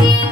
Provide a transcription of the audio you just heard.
की